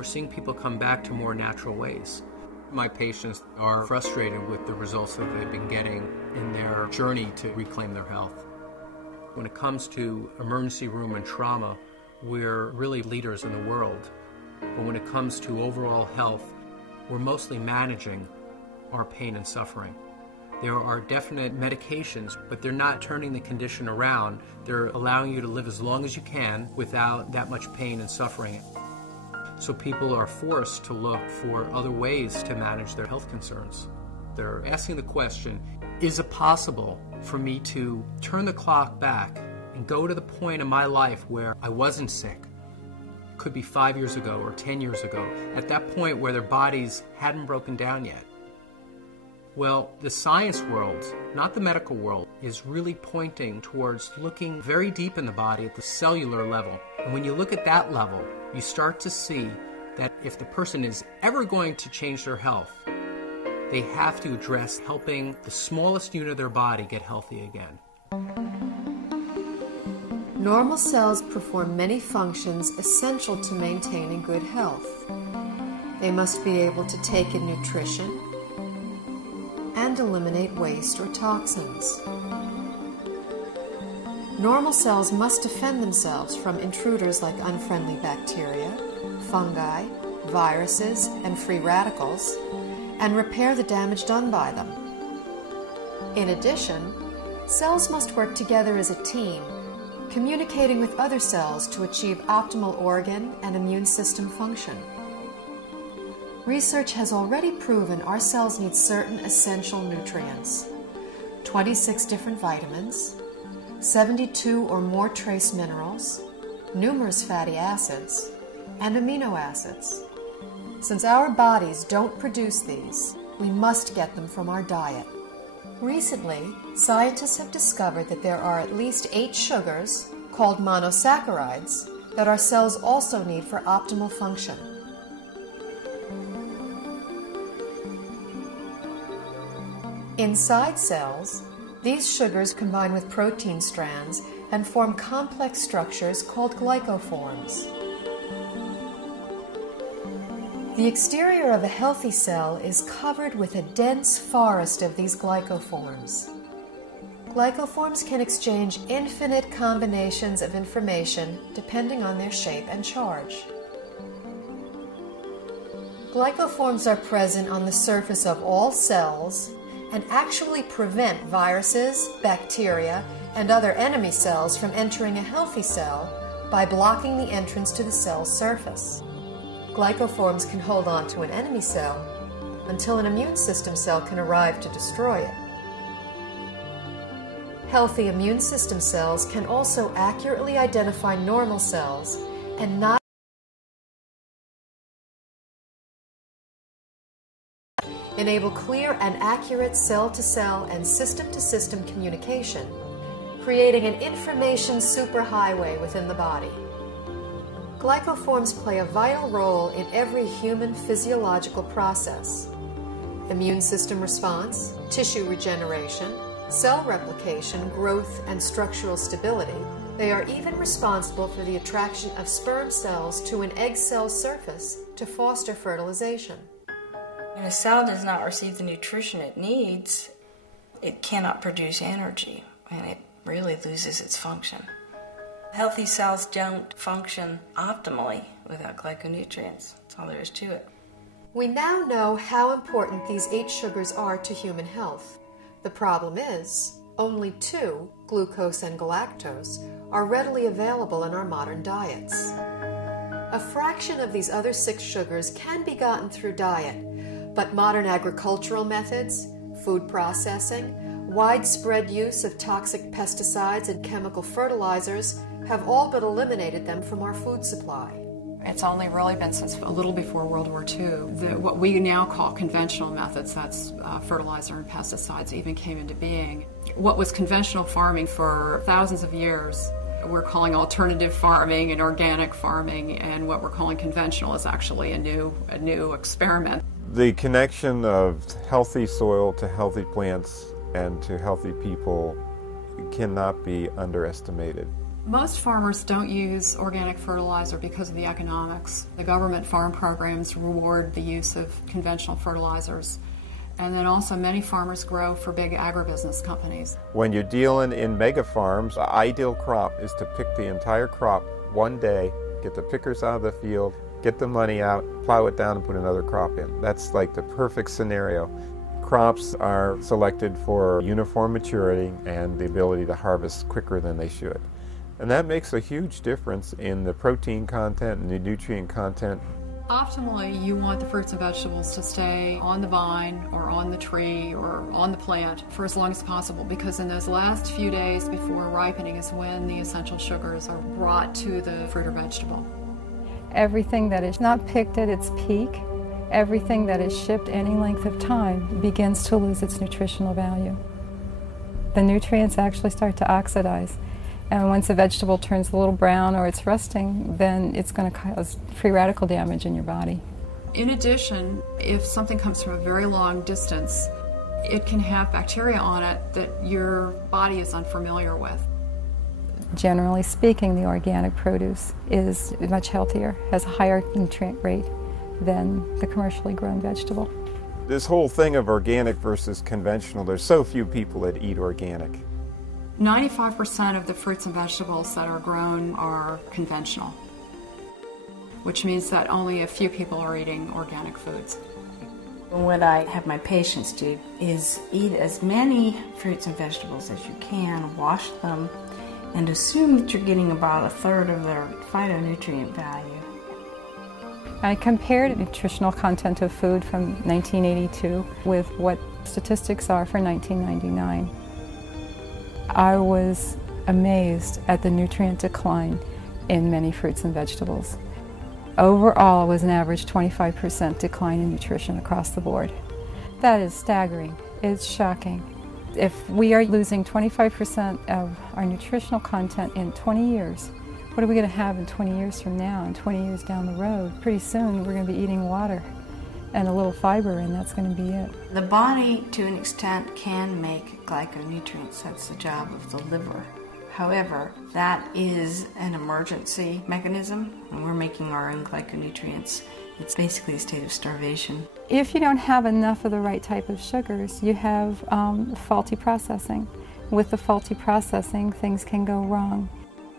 We're seeing people come back to more natural ways. My patients are frustrated with the results that they've been getting in their journey to reclaim their health. When it comes to emergency room and trauma, we're really leaders in the world. But when it comes to overall health, we're mostly managing our pain and suffering. There are definite medications, but they're not turning the condition around. They're allowing you to live as long as you can without that much pain and suffering. So people are forced to look for other ways to manage their health concerns. They're asking the question, is it possible for me to turn the clock back and go to the point in my life where I wasn't sick? Could be 5 years ago or 10 years ago, at that point where their bodies hadn't broken down yet. Well, the science world, not the medical world, is really pointing towards looking very deep in the body at the cellular level. And when you look at that level, you start to see that if the person is ever going to change their health, they have to address helping the smallest unit of their body get healthy again. Normal cells perform many functions essential to maintaining good health. They must be able to take in nutrition and eliminate waste or toxins. Normal cells must defend themselves from intruders like unfriendly bacteria, fungi, viruses, and free radicals, and repair the damage done by them. In addition, cells must work together as a team, communicating with other cells to achieve optimal organ and immune system function. Research has already proven our cells need certain essential nutrients, 26 different vitamins, 72 or more trace minerals, numerous fatty acids, and amino acids. Since our bodies don't produce these, we must get them from our diet. Recently, scientists have discovered that there are at least 8 sugars, called monosaccharides, that our cells also need for optimal function. Inside cells, these sugars combine with protein strands and form complex structures called glycoforms. The exterior of a healthy cell is covered with a dense forest of these glycoforms. Glycoforms can exchange infinite combinations of information depending on their shape and charge. Glycoforms are present on the surface of all cells and actually prevent viruses, bacteria, and other enemy cells from entering a healthy cell by blocking the entrance to the cell's surface. Glycoforms can hold on to an enemy cell until an immune system cell can arrive to destroy it. Healthy immune system cells can also accurately identify normal cells and not enable clear and accurate cell-to-cell and system-to-system communication, creating an information superhighway within the body. Glycoforms play a vital role in every human physiological process: immune system response, tissue regeneration, cell replication, growth, and structural stability. They are even responsible for the attraction of sperm cells to an egg cell surface to foster fertilization. When a cell does not receive the nutrition it needs, it cannot produce energy, and it really loses its function. Healthy cells don't function optimally without glyconutrients. That's all there is to it. We now know how important these 8 sugars are to human health. The problem is, only 2, glucose and galactose, are readily available in our modern diets. A fraction of these other 6 sugars can be gotten through diet, but modern agricultural methods, food processing, widespread use of toxic pesticides and chemical fertilizers have all but eliminated them from our food supply. It's only really been since a little before World War II that what we now call conventional methods, that's fertilizer and pesticides, even came into being. What was conventional farming for thousands of years, we're calling alternative farming and organic farming, and what we're calling conventional is actually a new experiment. The connection of healthy soil to healthy plants and to healthy people cannot be underestimated. Most farmers don't use organic fertilizer because of the economics. The government farm programs reward the use of conventional fertilizers. And then also many farmers grow for big agribusiness companies. When you're dealing in mega farms, the ideal crop is to pick the entire crop one day, get the pickers out of the field, get the money out, plow it down and put another crop in. That's like the perfect scenario. Crops are selected for uniform maturity and the ability to harvest quicker than they should. And that makes a huge difference in the protein content and the nutrient content. Optimally, you want the fruits and vegetables to stay on the vine or on the tree or on the plant for as long as possible, because in those last few days before ripening is when the essential sugars are brought to the fruit or vegetable. Everything that is not picked at its peak, everything that is shipped any length of time begins to lose its nutritional value. The nutrients actually start to oxidize. And once a vegetable turns a little brown or it's rusting, then it's going to cause free radical damage in your body. In addition, if something comes from a very long distance, it can have bacteria on it that your body is unfamiliar with. Generally speaking, the organic produce is much healthier, has a higher nutrient rate than the commercially grown vegetable. This whole thing of organic versus conventional, there's so few people that eat organic. 95% of the fruits and vegetables that are grown are conventional, which means that only a few people are eating organic foods. What I have my patients do is eat as many fruits and vegetables as you can, wash them, and assume that you're getting about a third of their phytonutrient value. I compared nutritional content of food from 1982 with what statistics are for 1999. I was amazed at the nutrient decline in many fruits and vegetables. Overall, it was an average 25% decline in nutrition across the board. That is staggering. It's shocking. If we are losing 25% of our nutritional content in 20 years, what are we going to have in 20 years from now and 20 years down the road? Pretty soon we're going to be eating water and a little fiber, and that's going to be it. The body, to an extent, can make glyconutrients. That's the job of the liver. However, that is an emergency mechanism, and we're making our own glyconutrients. It's basically a state of starvation. If you don't have enough of the right type of sugars, you have faulty processing. With the faulty processing, things can go wrong.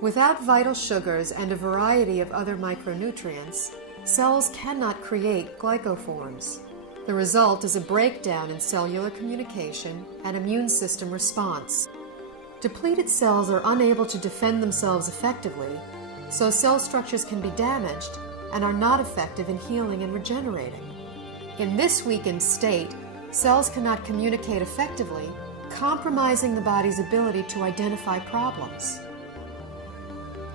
Without vital sugars and a variety of other micronutrients, cells cannot create glycoforms. The result is a breakdown in cellular communication and immune system response. Depleted cells are unable to defend themselves effectively, so cell structures can be damaged and are not effective in healing and regenerating. In this weakened state, cells cannot communicate effectively, compromising the body's ability to identify problems.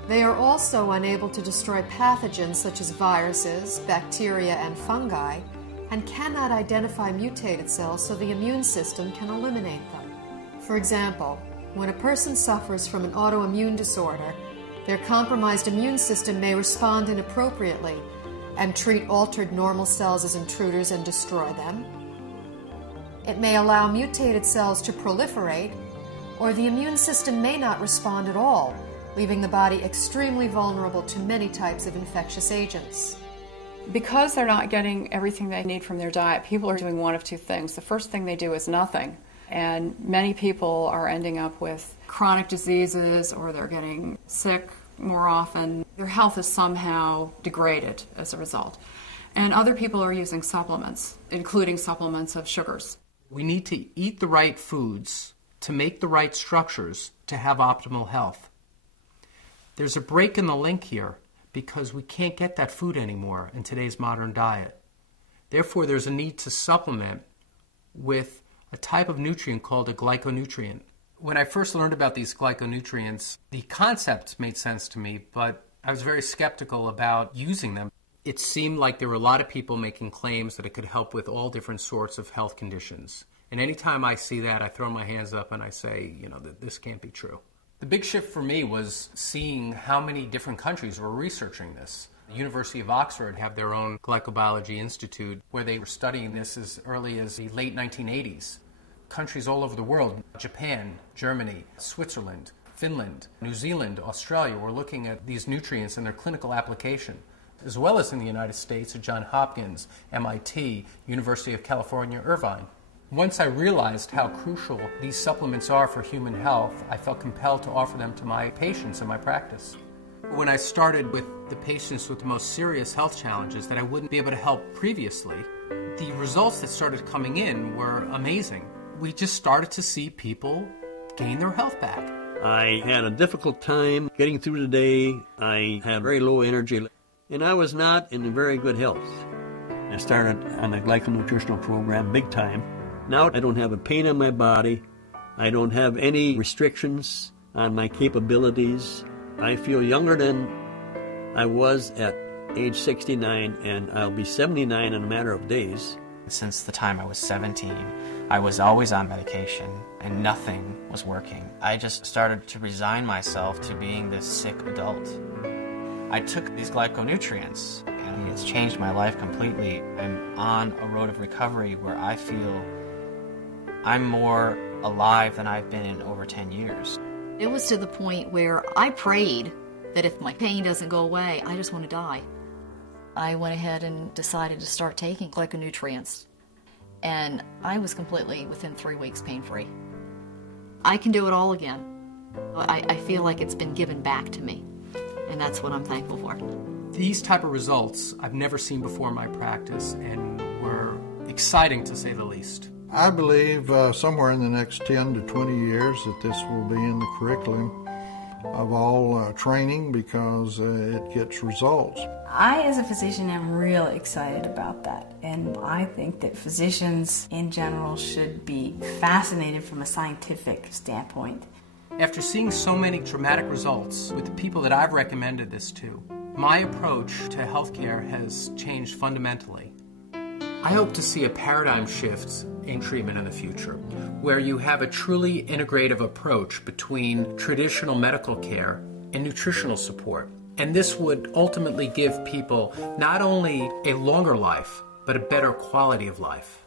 They are also unable to destroy pathogens such as viruses, bacteria, and fungi, and cannot identify mutated cells so the immune system can eliminate them. For example, when a person suffers from an autoimmune disorder, their compromised immune system may respond inappropriately and treat altered normal cells as intruders and destroy them. It may allow mutated cells to proliferate, or the immune system may not respond at all, leaving the body extremely vulnerable to many types of infectious agents. Because they're not getting everything they need from their diet, people are doing one of two things. The first thing they do is nothing, and many people are ending up with chronic diseases, or they're getting sick more often. Their health is somehow degraded as a result. And other people are using supplements, including supplements of sugars. We need to eat the right foods to make the right structures to have optimal health. There's a break in the link here because we can't get that food anymore in today's modern diet. Therefore, there's a need to supplement with a type of nutrient called a glyconutrient. When I first learned about these glyconutrients, the concepts made sense to me, but I was very skeptical about using them. It seemed like there were a lot of people making claims that it could help with all different sorts of health conditions. And anytime I see that, I throw my hands up and I say, this can't be true. The big shift for me was seeing how many different countries were researching this. The University of Oxford have their own Glycobiology Institute where they were studying this as early as the late 1980s. Countries all over the world, Japan, Germany, Switzerland, Finland, New Zealand, Australia were looking at these nutrients and their clinical application, as well as in the United States at Johns Hopkins, MIT, University of California, Irvine. Once I realized how crucial these supplements are for human health, I felt compelled to offer them to my patients in my practice. When I started with the patients with the most serious health challenges that I wouldn't be able to help previously, the results that started coming in were amazing. We just started to see people gain their health back. I had a difficult time getting through the day. I had very low energy, and I was not in very good health. I started on a glyconutritional program big time. Now I don't have a pain in my body. I don't have any restrictions on my capabilities. I feel younger than I was at age 69, and I'll be 79 in a matter of days. Since the time I was 17, I was always on medication, and nothing was working. I just started to resign myself to being this sick adult. I took these glyconutrients, and it's changed my life completely. I'm on a road of recovery where I feel I'm more alive than I've been in over 10 years. It was to the point where I prayed that if my pain doesn't go away, I just want to die. I went ahead and decided to start taking glyconutrients, and I was completely, within 3 weeks, pain-free. I can do it all again. I feel like it's been given back to me, and that's what I'm thankful for. These type of results I've never seen before in my practice and were exciting to say the least. I believe somewhere in the next 10 to 20 years that this will be in the curriculum of all training because it gets results. I, as a physician, am real excited about that. And I think that physicians in general should be fascinated from a scientific standpoint. After seeing so many dramatic results with the people that I've recommended this to, my approach to healthcare has changed fundamentally. I hope to see a paradigm shift in treatment in the future, where you have a truly integrative approach between traditional medical care and nutritional support. And this would ultimately give people not only a longer life, but a better quality of life.